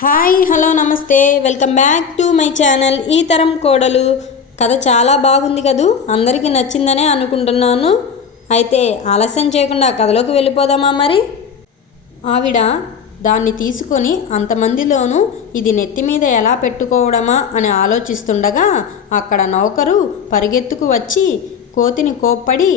Hi hello నమస్తే. Welcome back to my channel ఈ తరం కోడలు. కథ చాలా బాగుంది కదూ? అందరికీ నచ్చిందనే అనుకుంటున్నాను. అయితే ఆలస్యం చేయకుండా కథలోకి వెళ్ళిపోదామా మరి? ఆవిడ దాన్ని తీసుకొని అంతమందిలోనూ ఇది నెత్తి మీద ఎలా పెట్టుకోవడమా అని ఆలోచిస్తుండగా అక్కడ నౌకరు పరిగెత్తుకు వచ్చి కోతిని కోప్పడి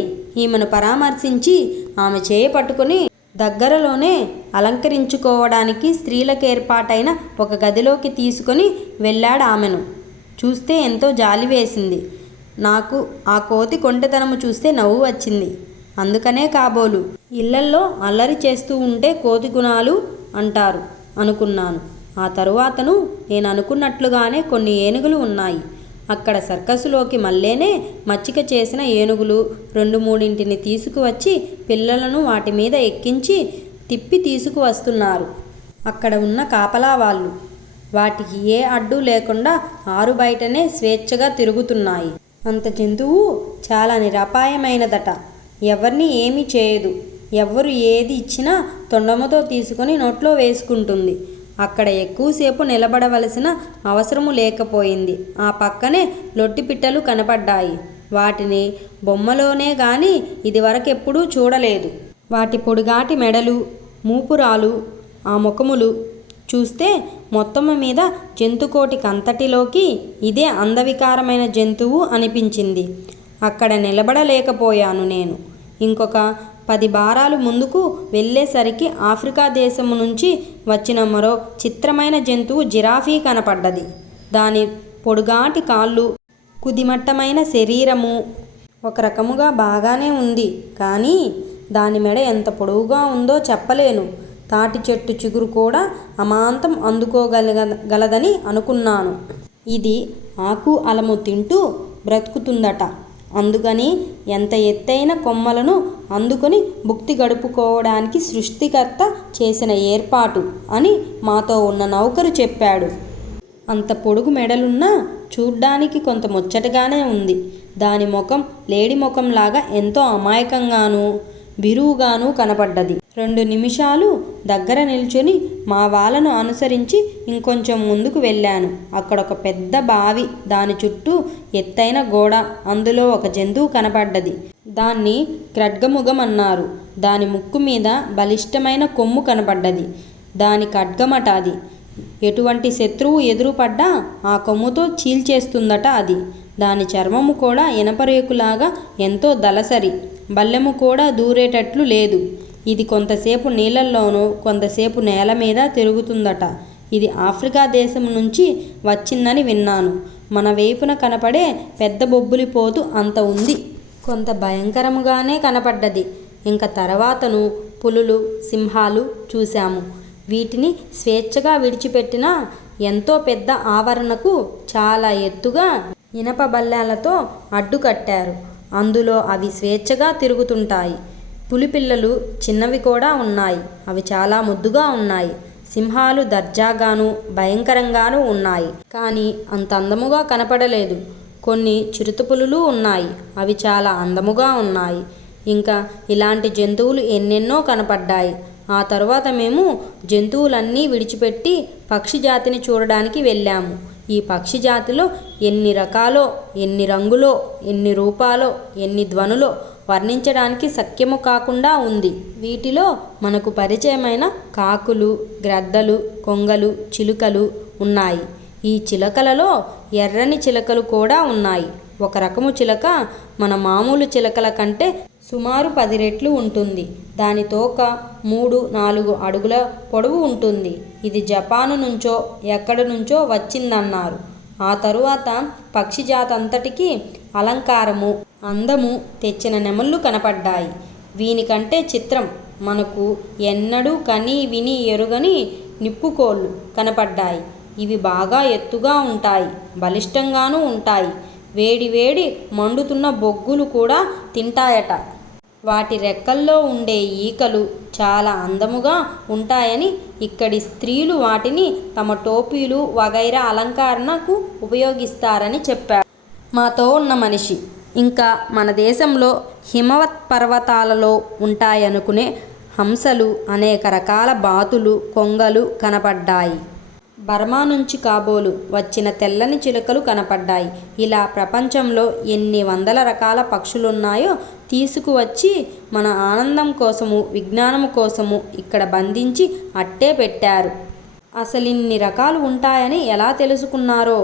ఈమెను పరామర్శించి ఆమె చేయ పట్టుకొని దగ్గరలోనే అలంకరించుకోవడానికి స్త్రీలకు ఏర్పాటైన ఒక గదిలోకి తీసుకొని వెళ్ళాడు ఆమెను చూస్తే ఎంతో జాలి వేసింది. నాకు ఆ కోతి కొంటెతనము చూస్తే నవ్వు వచ్చింది. అందుకనే కాబోలు ఇళ్ళల్లో అల్లరి చేస్తూ ఉంటే కోతి గుణాలు అంటారు అనుకున్నాను. ఆ తరువాతను నేను అనుకున్నట్లుగానే కొన్ని ఏనుగులు ఉన్నాయి. అక్కడ సర్కసులోకి మళ్ళేనే మచ్చిక చేసిన ఏనుగులు రెండు మూడింటిని తీసుకువచ్చి పిల్లలను వాటి మీద ఎక్కించి తిప్పి తీసుకువస్తున్నారు. అక్కడ ఉన్న కాపలా వాళ్ళు. వాటికి ఏ అడ్డు లేకుండా ఆరు బయటనే స్వేచ్ఛగా తిరుగుతున్నాయి. అంత జంతువు చాలా నిరపాయమైనదట. ఎవరిని ఏమీ చేయదు. ఎవ్వరు ఏది ఇచ్చినా తొండముతో తీసుకొని నోట్లో వేసుకుంటుంది. అక్కడ ఎక్కువసేపు నిలబడవలసిన అవసరము లేకపోయింది. ఆ పక్కనే లొట్టిపిట్టలు కనపడ్డాయి. వాటిని బొమ్మలోనే గాని ఇదివరకెప్పుడూ చూడలేదు. వాటి పొడుగాటి మెడలు మూపురాలు ఆ ముఖములు చూస్తే మొత్తము మీద జంతుకోటి కంతటిలోకి ఇదే అందవికారమైన జంతువు అనిపించింది. అక్కడ నిలబడలేకపోయాను నేను. ఇంకొక పది బారాలు ముందుకు వెళ్ళేసరికి ఆఫ్రికా దేశము నుంచి వచ్చిన మరో చిత్రమైన జంతువు జిరాఫీ కనపడ్డది. దాని పొడుగాటి కాళ్ళు కుదిమట్టమైన శరీరము ఒక రకముగా బాగానే ఉంది. కానీ దాని మెడ ఎంత పొడవుగా ఉందో చెప్పలేను. తాటి చెట్టు చిగురు కూడా అమాంతం అందుకోగలగ గలదని అనుకున్నాను. ఇది ఆకు అలము తింటూ బ్రతుకుతుందట. అందుకని ఎంత ఎత్తైన కొమ్మలను అందుకొని భుక్తి గడుపుకోవడానికి సృష్టికర్త చేసిన ఏర్పాటు అని మాతో ఉన్న నౌకరు చెప్పాడు. అంత పొడుగు మెడలున్నా చూడ్డానికి కొంత ముచ్చటగానే ఉంది. దాని ముఖం లేడి ముఖంలాగా ఎంతో అమాయకంగానూ బిరువుగాను కనపడ్డది. రెండు నిమిషాలు దగ్గర నిల్చొని మా వాళ్ళను అనుసరించి ఇంకొంచెం ముందుకు వెళ్ళాను. అక్కడ ఒక పెద్ద బావి దాని చుట్టూ ఎత్తైన గోడ అందులో ఒక జంతువు కనపడ్డది దాన్ని ఖడ్గముఖం అన్నారు దాని ముక్కు మీద బలిష్టమైన కొమ్ము కనపడ్డది దాని ఖడ్గమట అది. ఎటువంటి శత్రువు ఎదురుపడ్డా ఆ కొమ్ముతో చీల్చేస్తుందట అది. దాని చర్మము కూడా ఇనపరేకులాగా ఎంతో దలసరి. బల్లెము కూడా దూరేటట్లు లేదు. ఇది కొంతసేపు నీళ్ళల్లోనూ కొంతసేపు నేల మీద తిరుగుతుందట. ఇది ఆఫ్రికా దేశం నుంచి వచ్చిందని విన్నాను. మన వైపున కనపడే పెద్ద బొబ్బులి పోతు అంత ఉంది. కొంత భయంకరముగానే కనపడ్డది. ఇంకా తర్వాతను పులులు సింహాలు చూశాము. వీటిని స్వేచ్ఛగా విడిచిపెట్టిన ఎంతో పెద్ద ఆవరణకు చాలా ఎత్తుగా ఇనప బల్లాలతో అడ్డుకట్టారు. అందులో అవి స్వేచ్ఛగా తిరుగుతుంటాయి. పులిపిల్లలు చిన్నవి కూడా ఉన్నాయి. అవి చాలా ముద్దుగా ఉన్నాయి. సింహాలు దర్జాగాను భయంకరంగానూ ఉన్నాయి. కానీ అంత అందముగా కనపడలేదు. కొన్ని చిరుతపులులు ఉన్నాయి. అవి చాలా అందముగా ఉన్నాయి. ఇంకా ఇలాంటి జంతువులు ఎన్నెన్నో కనపడ్డాయి. ఆ తర్వాత మేము జంతువులన్నీ విడిచిపెట్టి పక్షి జాతిని చూడడానికి వెళ్ళాము. ఈ పక్షి జాతిలో ఎన్ని రకాలో ఎన్ని రంగులో ఎన్ని రూపాలో ఎన్ని ధ్వనులో వర్ణించడానికి సఖ్యము కాకుండా ఉంది. వీటిలో మనకు పరిచయమైన కాకులు గ్రద్దలు కొంగలు చిలుకలు ఉన్నాయి. ఈ చిలకలలో ఎర్రని చిలకలు కూడా ఉన్నాయి. ఒక రకము చిలక మన మామూలు చిలకల కంటే సుమారు పది రెట్లు ఉంటుంది. దాని తోక మూడు నాలుగు అడుగుల పొడవు ఉంటుంది. ఇది జపాను నుంచో ఎక్కడి నుంచో వచ్చిందన్నారు. ఆ తరువాత పక్షి జాతంతటికి అలంకారము అందము తెచ్చిన నెమళ్ళు కనపడ్డాయి. వీనికంటే చిత్రం మనకు ఎన్నడూ కని విని ఎరుగని నిప్పుకోళ్ళు కనపడ్డాయి. ఇవి బాగా ఎత్తుగా ఉంటాయి బలిష్టంగానూ ఉంటాయి. వేడి వేడి మండుతున్న బొగ్గులు కూడా తింటాయట. వాటి రెక్కల్లో ఉండే ఈకలు చాలా అందముగా ఉంటాయని ఇక్కడి స్త్రీలు వాటిని తమ టోపీలు వగైరా అలంకరణకు ఉపయోగిస్తారని చెప్పాడు మాతో ఉన్న మనిషి ఇంకా మన దేశంలో హిమవత్ పర్వతాలలో ఉంటాయనుకునే హంసలు అనేక రకాల బాతులు కొంగలు కనపడ్డాయి. బర్మా నుంచి కాబోలు వచ్చిన తెల్లని చిలుకలు కనపడ్డాయి. ఇలా ప్రపంచంలో ఎన్ని వందల రకాల పక్షులున్నాయో తీసుకువచ్చి మన ఆనందం కోసము విజ్ఞానం కోసము ఇక్కడ బంధించి అట్టే పెట్టారు. అసలిన్ని రకాలు ఉంటాయని ఎలా తెలుసుకున్నారో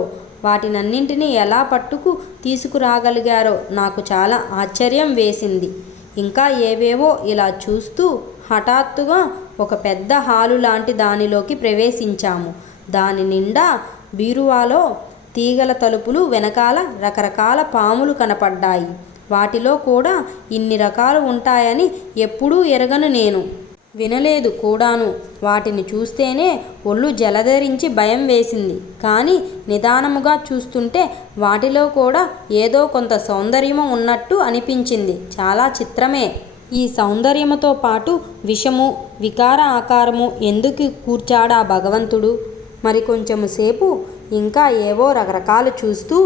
వాటినన్నింటినీ ఎలా పట్టుకు తీసుకురాగలిగారో నాకు చాలా ఆశ్చర్యం వేసింది. ఇంకా ఏవేవో ఇలా చూస్తూ హఠాత్తుగా ఒక పెద్ద హాలు లాంటి దానిలోకి ప్రవేశించాము. దాని నిండా బీరువాలో తీగల తలుపులు వెనకాల రకరకాల పాములు కనపడ్డాయి. వాటిలో కూడా ఇన్ని రకాలు ఉంటాయని ఎప్పుడూ ఎరగను నేను. వినలేదు కూడాను. వాటిని చూస్తేనే ఒళ్ళు జలధరించి భయం వేసింది. కానీ నిదానముగా చూస్తుంటే వాటిలో కూడా ఏదో కొంత సౌందర్యము ఉన్నట్టు అనిపించింది. చాలా చిత్రమే. ఈ సౌందర్యముతో పాటు విషము వికార ఆకారము ఎందుకు కూర్చాడా భగవంతుడు? మరి కొంచెం సేపు ఇంకా ఏవో రకరకాలు చూస్తూ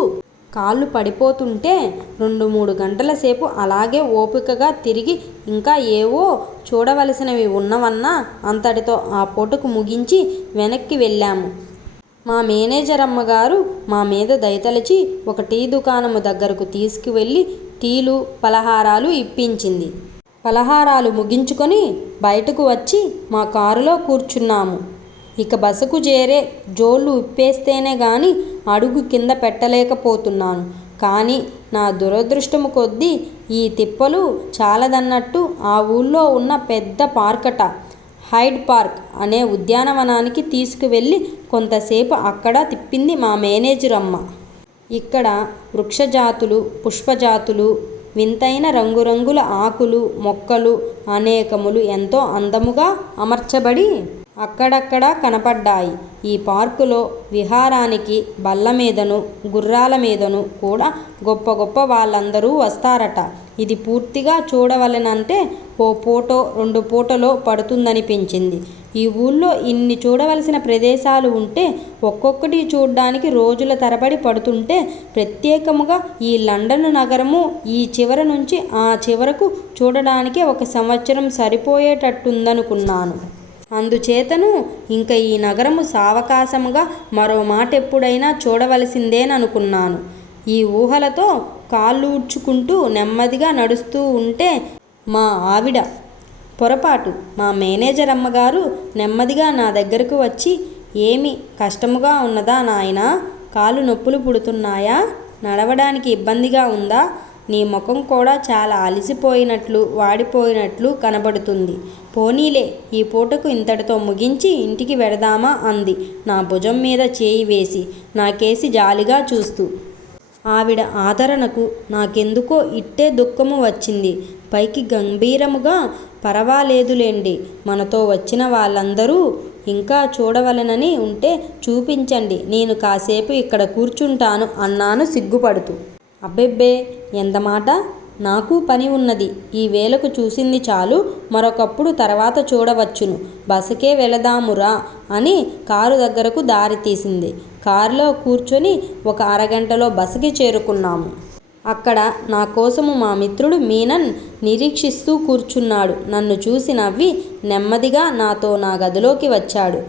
కాళ్ళు పడిపోతుంటే రెండు మూడు గంటల సేపు అలాగే ఓపికగా తిరిగి ఇంకా ఏవో చూడవలసినవి ఉన్నవన్నా అంతటితో ఆ పూటకు ముగించి వెనక్కి వెళ్ళాము. మా మేనేజర్ అమ్మగారు మా మీద దయతలిచి ఒక టీ దుకాణము దగ్గరకు తీసుకువెళ్ళి టీలు పలహారాలు ఇప్పించింది. పలహారాలు ముగించుకొని బయటకు వచ్చి మా కారులో కూర్చున్నాము. ఇక బసకు చేరే జోళ్ళు ఉప్పేస్తేనే గాని అడుగు కింద పెట్టలేకపోతున్నాను. కానీ నా దురదృష్టము కొద్దీ ఈ తిప్పలు చాలదన్నట్టు ఆ ఊళ్ళో ఉన్న పెద్ద పార్కట హైడ్ పార్క్ అనే ఉద్యానవనానికి తీసుకువెళ్ళి కొంతసేపు అక్కడ తిప్పింది మా మేనేజర్ అమ్మ ఇక్కడ వృక్షజాతులు పుష్పజాతులు వింతైన రంగురంగుల ఆకులు మొక్కలు అనేకములు ఎంతో అందముగా అమర్చబడి అక్కడక్కడ కనపడ్డాయి. ఈ పార్కులో విహారానికి బల్ల మీదను గుర్రాల మీదను కూడా గొప్ప గొప్ప వాళ్ళందరూ వస్తారట. ఇది పూర్తిగా చూడవలనంటే ఓ పూటో రెండు పూటలో పడుతుందనిపించింది. ఈ ఊళ్ళో ఇన్ని చూడవలసిన ప్రదేశాలు ఉంటే ఒక్కొక్కటి చూడ్డానికి రోజుల తరబడి పడుతుంటే ప్రత్యేకముగా ఈ లండన్ నగరము ఈ చివర నుంచి ఆ చివరకు చూడడానికి ఒక సంవత్సరం సరిపోయేటట్టుందనుకున్నాను. అందుచేతను ఇంక ఈ నగరము సావకాశముగా మరో మాట ఎప్పుడైనా చూడవలసిందేననుకున్నాను. ఈ ఊహలతో కాళ్ళూడ్చుకుంటూ నెమ్మదిగా నడుస్తూ ఉంటే మా ఆవిడ పొరపాటు మా మేనేజర్ అమ్మగారు నెమ్మదిగా నా దగ్గరకు వచ్చి ఏమి కష్టముగా ఉన్నదా నాయనా? కాళ్ళు నొప్పులు పుడుతున్నాయా? నడవడానికి ఇబ్బందిగా ఉందా? నీ ముఖం కూడా చాలా అలసిపోయినట్లు వాడిపోయినట్లు కనబడుతుంది. పోనీలే ఈ పూటకు ఇంతటితో ముగించి ఇంటికి వెడదామా అంది. నా భుజం మీద చేయి వేసి నాకేసి జాలిగా చూస్తూ. ఆవిడ ఆదరణకు నాకెందుకో ఇట్టే దుఃఖము వచ్చింది. పైకి గంభీరముగా పరవాలేదులేండి మనతో వచ్చిన వాళ్ళందరూ ఇంకా చూడవలనని ఉంటే చూపించండి. నేను కాసేపు ఇక్కడ కూర్చుంటాను అన్నాను సిగ్గుపడుతూ. అబ్బెబ్బే ఎంతమాట నాకు పని ఉన్నది. ఈ వేళకు చూసింది చాలు. మరొకప్పుడు తర్వాత చూడవచ్చును. బస్సుకే వెళదామురా అని కారు దగ్గరకు దారి తీసింది. కారులో కూర్చొని ఒక అరగంటలో బస్సుకి చేరుకున్నాము. అక్కడ నా కోసము మా మిత్రుడు మీనన్ నిరీక్షిస్తూ కూర్చున్నాడు. నన్ను చూసి నవ్వి నెమ్మదిగా నాతో నా గదిలోకి వచ్చాడు.